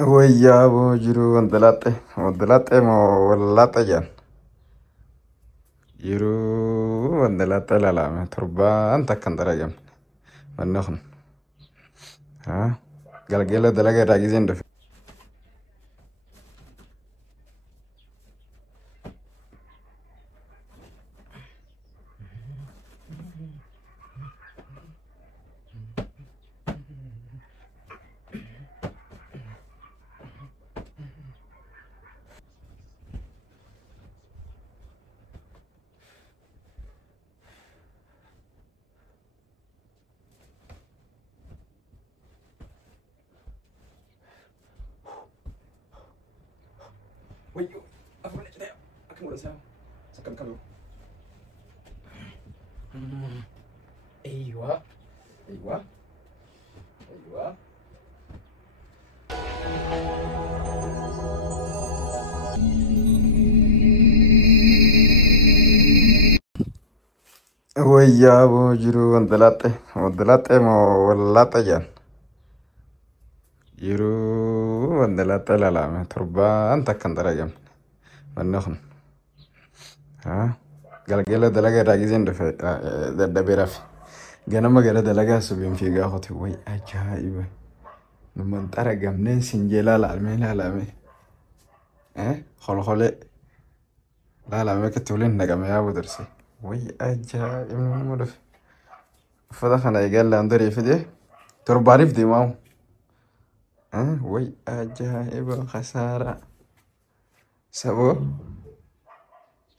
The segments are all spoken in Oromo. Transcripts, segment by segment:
Wayyaa boo jiru wanti moo wallaaxxe jaan yeroo wanti laaxxe ilaalame torbaan takkan dalagamne wanni kun galgala dalaga irraa giseen dhufe. Wayyo aku boleh cerita aku mau rasa sakam kalau ايوه ايوه ايوه wayyaa boo jiru wanti laaxxe moo wallaaxxe jaan yeroo wanti laaxxe ilaalame torbaan takkan dalagamne wanni kun galgala dalaga irraa giseen dhufe dadhabeeraaf ganama gara dalagaa subiin fiigaa hote way ajaa'iba numan xaragamneen sinjee laalame holholee laalame akka tuuleen naqame yaa budarse way ajaa'ibni nama dhufe uffata kana eegaan laandarii fide torbaaniif deemaamu way ajaa'iba khasaaraa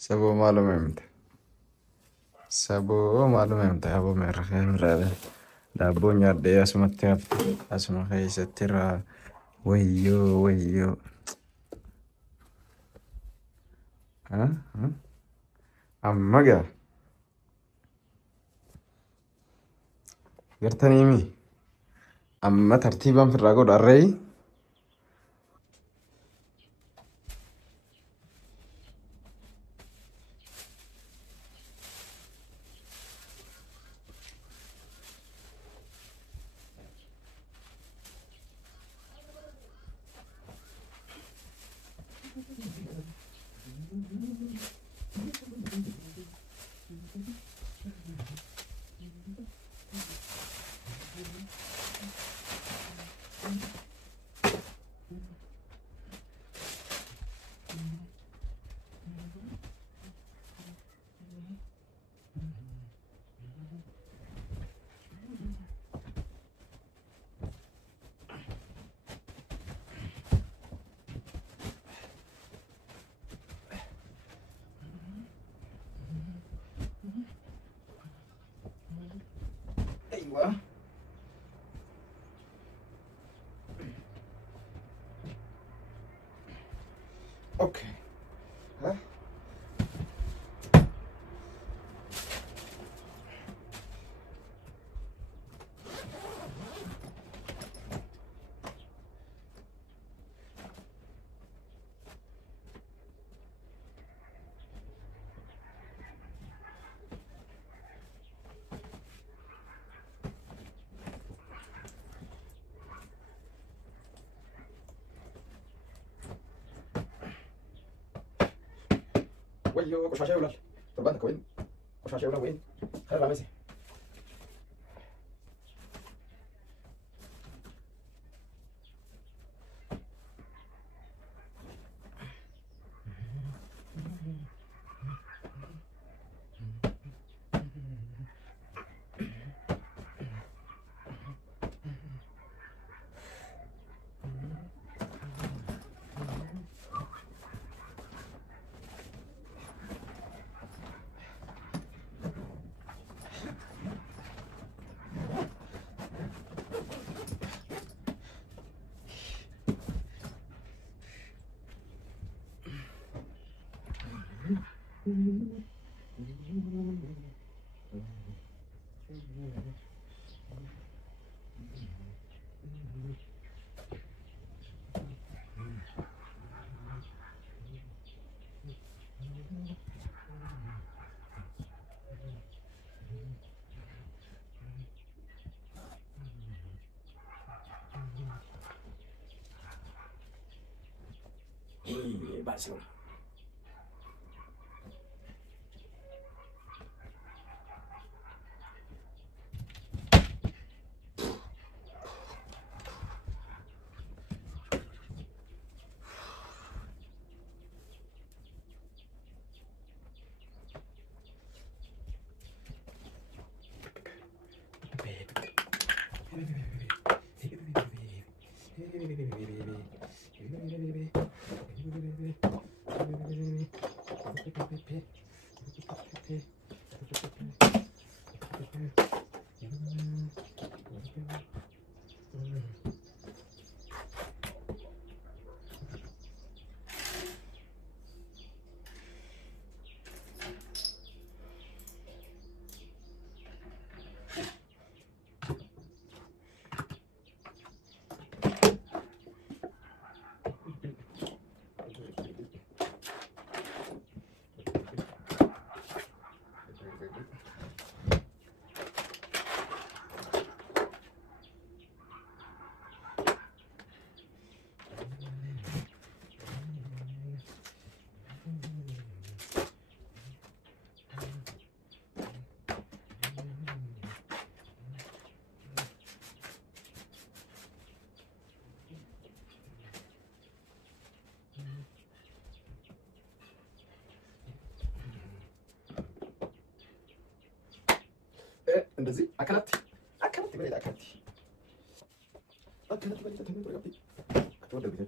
saboo maaluma himte saboo maaluma himte aboo meerrafee miraadhe daabboo nyaadhee asumatti hafte asuma keessatti irraa wayyoo amma gaa gartaniimi amma tartiibaan firraa godharree ايوه اوكي ها ويو قشاشة ولا تربانك وين قشاشة ولا وين خير رامسي Barcelona. እንደዚህ አካላት በሌላ አካላት በሌላ ተነጥሮ ያቢ ከተወደደ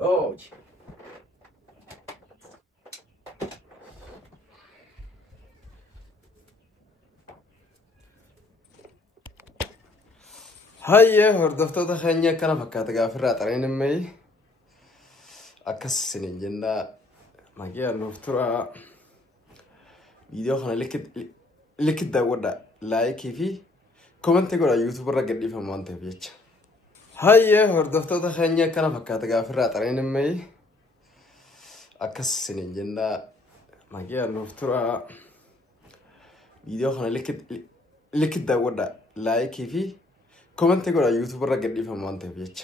Oh. هيا هردفتو تخنيا كنا فكات غافر طرين مي اكس سنين جندا ما جاء نفترا فيديو خنا لك داودا لايك في كومنت غورا يوتيوب را غدي فمانت بيچ هيا هردفتو تخنيا كنا فكات غافر طرين مي اكس سنين جندا ما جاء نفترا فيديو خنا لك داودا لايك في كومنت غورا يوتيوب را غدي فمانت بيچ